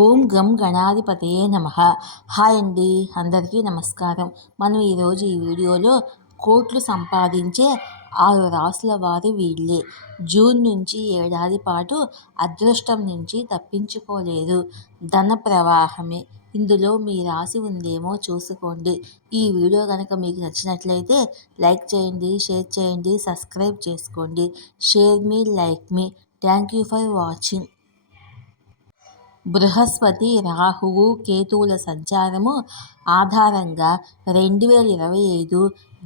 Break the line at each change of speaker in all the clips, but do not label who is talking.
ఓం గం గణాధిపతయే నమ. హాయ్ అండి అందరికీ నమస్కారం. మనం ఈరోజు ఈ వీడియోలో కోట్లు సంపాదించే ఆరు రాసుల వారి వీళ్ళే. జూన్ నుంచి ఏడాది పాటు అదృష్టం నుంచి తప్పించుకోలేదు. ధన ప్రవాహమే. ఇందులో మీ రాసి ఉందేమో చూసుకోండి. ఈ వీడియో కనుక మీకు నచ్చినట్లయితే లైక్ చేయండి షేర్ చేయండి సబ్స్క్రైబ్ చేసుకోండి. షేర్ మీ like me. Thank you for watching. Brihaspati రాహువు కేతువుల సంచారము ఆధారంగా రెండు వేల ఇరవై ఐదు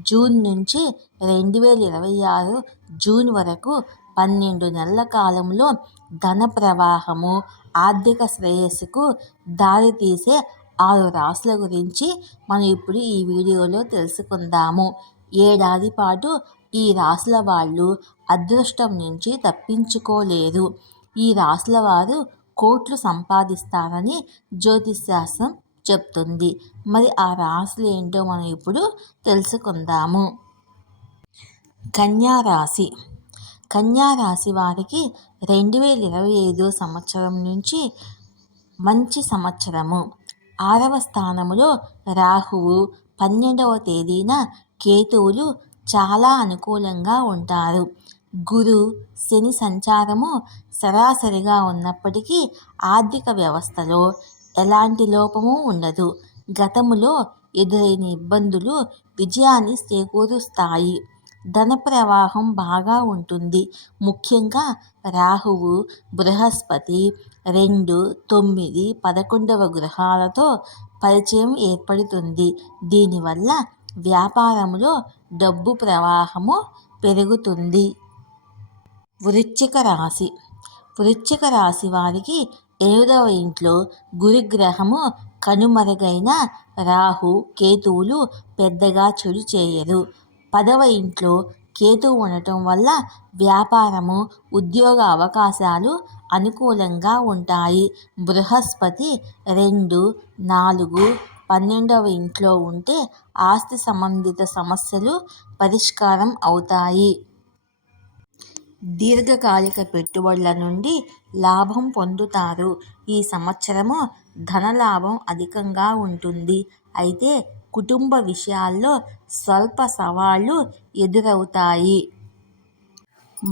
జూన్ నుంచి రెండు వేల ఇరవై ఆరు జూన్ వరకు పన్నెండు నెలల కాలంలో ధన ప్రవాహము ఆర్థిక శ్రేయస్సుకు దారితీసే ఆరు రాసుల గురించి మనం ఇప్పుడు ఈ వీడియోలో తెలుసుకుందాము. ఏడాది పాటు ఈ రాసుల వాళ్ళు అదృష్టం నుంచి తప్పించుకోలేరు. ఈ రాసుల వారు కోట్లు సంపాదిస్తారని జ్యోతిష్శాస్త్రం చెప్తుంది. మరి ఆ రాశులు ఏంటో మనం ఇప్పుడు తెలుసుకుందాము. కన్యా రాశి. కన్యా రాశి వారికి రెండు వేల ఇరవై ఐదు సంవత్సరం నుంచి మంచి సంవత్సరము. ఆరవ స్థానములో రాహువు పన్నెండవ తేదీన కేతువులు చాలా అనుకూలంగా ఉంటారు. గురు శని సంచారము సరాసరిగా ఉన్నప్పటికీ ఆర్థిక వ్యవస్థలో ఎలాంటి లోపము ఉండదు. గతములో ఎదురైన ఇబ్బందులు విజయాన్ని చేకూరుస్తాయి. ధన ప్రవాహం బాగా ఉంటుంది. ముఖ్యంగా రాహువు బృహస్పతి రెండు తొమ్మిది పదకొండవ గృహాలతో పరిచయం ఏర్పడుతుంది. దీనివల్ల వ్యాపారంలో డబ్బు ప్రవాహము పెరుగుతుంది. వృశ్చిక రాశి. వృశ్చిక రాశి వారికి ఎనిమిదవ ఇంట్లో గురిగ్రహము కనుమరుగైన రాహు కేతువులు పెద్దగా చెడు చేయరు. పదవ ఇంట్లో కేతువు ఉండటం వల్ల వ్యాపారము ఉద్యోగ అవకాశాలు అనుకూలంగా ఉంటాయి. బృహస్పతి రెండు నాలుగు పన్నెండవ ఇంట్లో ఉంటే ఆస్తి సంబంధిత సమస్యలు పరిష్కారం అవుతాయి. దీర్ఘకాలిక పెట్టుబడుల నుండి లాభం పొందుతారు. ఈ సంవత్సరము ధనలాభం అధికంగా ఉంటుంది. అయితే కుటుంబ విషయాల్లో స్వల్ప సవాళ్ళు ఎదురవుతాయి.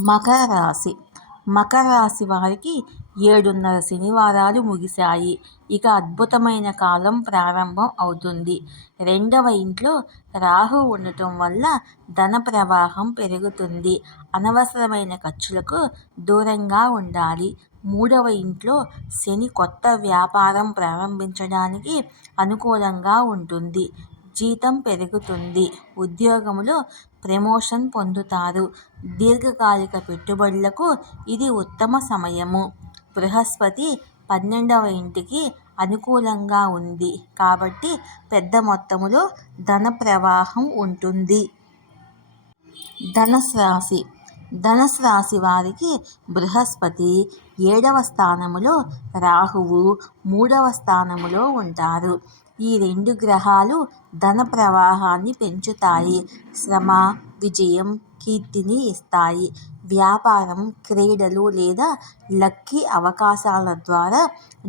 మకర రాశి మకర రాశి వారికి ఏడున్నర శనివారాలు ముగిశాయి. ఇక అద్భుతమైన కాలం ప్రారంభం అవుతుంది. రెండవ ఇంట్లో రాహు ఉండటం వల్ల ధన ప్రవాహం పెరుగుతుంది. అనవసరమైన ఖర్చులకు దూరంగా ఉండాలి. మూడవ ఇంట్లో శని కొత్త వ్యాపారం ప్రారంభించడానికి అనుకూలంగా ఉంటుంది. జీతం పెరుగుతుంది. ఉద్యోగంలో ప్రమోషన్ పొందుతారు. దీర్ఘకాలిక పెట్టుబడులకు ఇది ఉత్తమ సమయము. బృహస్పతి పన్నెండవ ఇంటికి అనుకూలంగా ఉంది. కాబట్టి పెద్ద మొత్తములో ధన ప్రవాహం ఉంటుంది. ధనస్ రాశి. ధనస్ రాశి వారికి బృహస్పతి ఏడవ స్థానములో రాహువు మూడవ స్థానములో ఉంటారు. ఈ రెండు గ్రహాలు ధన ప్రవాహాన్ని పెంచుతాయి. శ్రమ విజయం కీర్తిని ఇస్తాయి. వ్యాపారం క్రీడలు లేదా లక్కీ అవకాశాల ద్వారా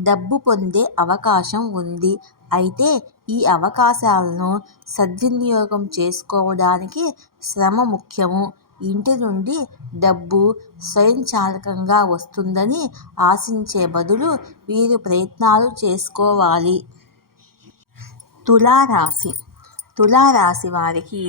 డబ్బు పొందే అవకాశం ఉంది. అయితే ఈ అవకాశాలను సద్వినియోగం చేసుకోవడానికి శ్రమ ముఖ్యము. ఇంటి నుండి డబ్బు స్వయంచాలకంగా వస్తుందని ఆశించే బదులు వీరు ప్రయత్నాలు చేసుకోవాలి. తులారాశి. తులారాశి వారికి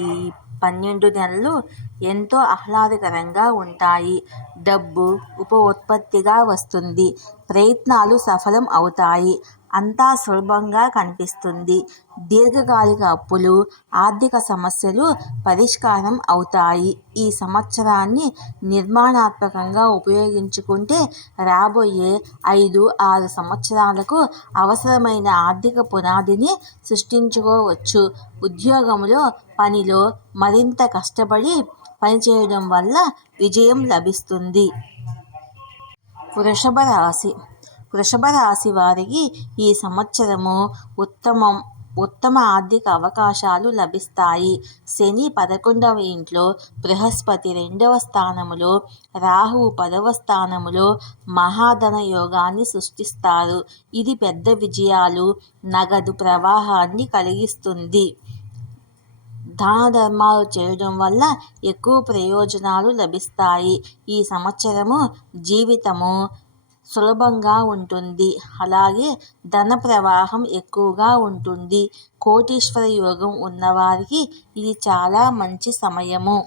పన్నెండు నెలలు ఎంతో ఆహ్లాదకరంగా ఉంటాయి. డబ్బు ఉప ఉత్పత్తిగా వస్తుంది. ప్రయత్నాలు సఫలం అవుతాయి. అంతా సులభంగా కనిపిస్తుంది. దీర్ఘకాలిక అప్పులు ఆర్థిక సమస్యలు పరిష్కారం అవుతాయి. ఈ సంవత్సరాన్ని నిర్మాణాత్మకంగా ఉపయోగించుకుంటే రాబోయే ఐదు ఆరు సంవత్సరాలకు అవసరమైన ఆర్థిక పునాదిని సృష్టించుకోవచ్చు. ఉద్యోగంలో పనిలో మరింత కష్టపడి పనిచేయడం వల్ల విజయం లభిస్తుంది. వృషభ రాశి వృషభ రాశి వారికి ఈ సంవత్సరము ఉత్తమం ఉత్తమ ఆర్థిక అవకాశాలు లభిస్తాయి. శని పదకొండవ ఇంట్లో బృహస్పతి రెండవ స్థానములో రాహువు పదవ స్థానములో మహాధన యోగాన్ని సృష్టిస్తారు. ఇది పెద్ద విజయాలు నగదు ప్రవాహాన్ని కలిగిస్తుంది. దాన ధర్మాలు చేయడం వల్ల ఎక్కువ ప్రయోజనాలు లభిస్తాయి. ఈ సంవత్సరము జీవితము సులభంగా ఉంటుంది. అలాగే ధన ప్రవాహం ఎక్కువగా ఉంటుంది. కోటీశ్వర యోగం ఉన్నవారికి ఇది చాలా మంచి సమయము.